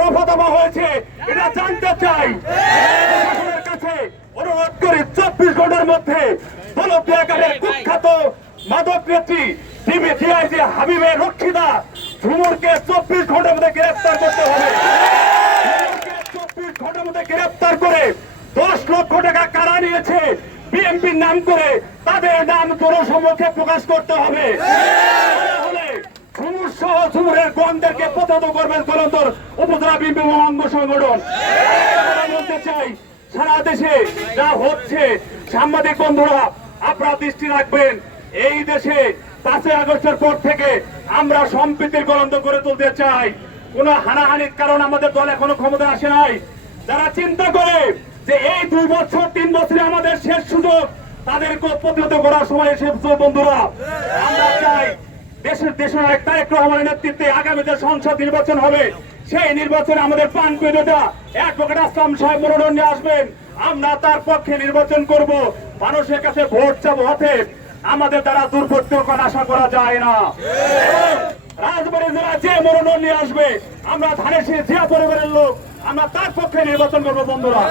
রফা দফা হয়েছে, এটা জানতে চাই। কাছে অনুরোধ করি, চব্বিশ ঘণ্টার মধ্যে দলত্যাগারের কুখ্যাত মাদক নেত্রী টিভি ডিআইজি হাবিবের রক্ষিতা ঝুমুরকে চব্বিশ ঘণ্টার মধ্যে গ্রেফতার করতে হবে। চব্বিশ ঘণ্টার মধ্যে গ্রেফতার করে দশ লক্ষ টাকা কারা নিয়েছে, বিএনপির নাম করে তাদের নাম জনসম্মুখে প্রকাশ করতে হবে। সহ ঝুমুরের গণদেরকে প্রতিহত করবেন কলন্দর উপজেলা বিএনপি অঙ্গ সংগঠন। বলতে চাই, সারা দেশে যা হচ্ছে, সাংবাদিক বন্ধুরা, আপনারা দৃষ্টি রাখবেন, এই দেশে পাঁচই আগস্টের পর থেকে আমরা সম্প্রীতির কলন্ত করে তুলতে চাই। কোন হানাহানির কারণ আমাদের দল এখনও ক্ষমতায় আসে নাই। যারা চিন্তা করে যে এই দুই বছর, তিন বছরে আমাদের শেষ সুযোগ তাদেরকে প্রতিহত করার সময় এসেছে বন্ধুরা। দেশের দেশের এক তারেক রহমানের নেতৃত্বে আগামী যে সংসদ নির্বাচন হবে, সেই নির্বাচনে আমাদের প্রাণ নেতা অ্যাডভোকেট আসলাম, সাহেব মনোনয়ন নিয়ে আসবেন। আমরা তার পক্ষে নির্বাচন করব। মানুষের কাছে ভোট চাবো হাতে। আমাদের দ্বারা দুর্ভোগ আশা করা যায় না। রাজবাড়ী জেলা যে মনোনয়ন নিয়ে আসবে, আমরা ধানের শীষ, জিয়া পরিবারের লোক, আমরা তার পক্ষে নির্বাচন করব, বন্ধুরা।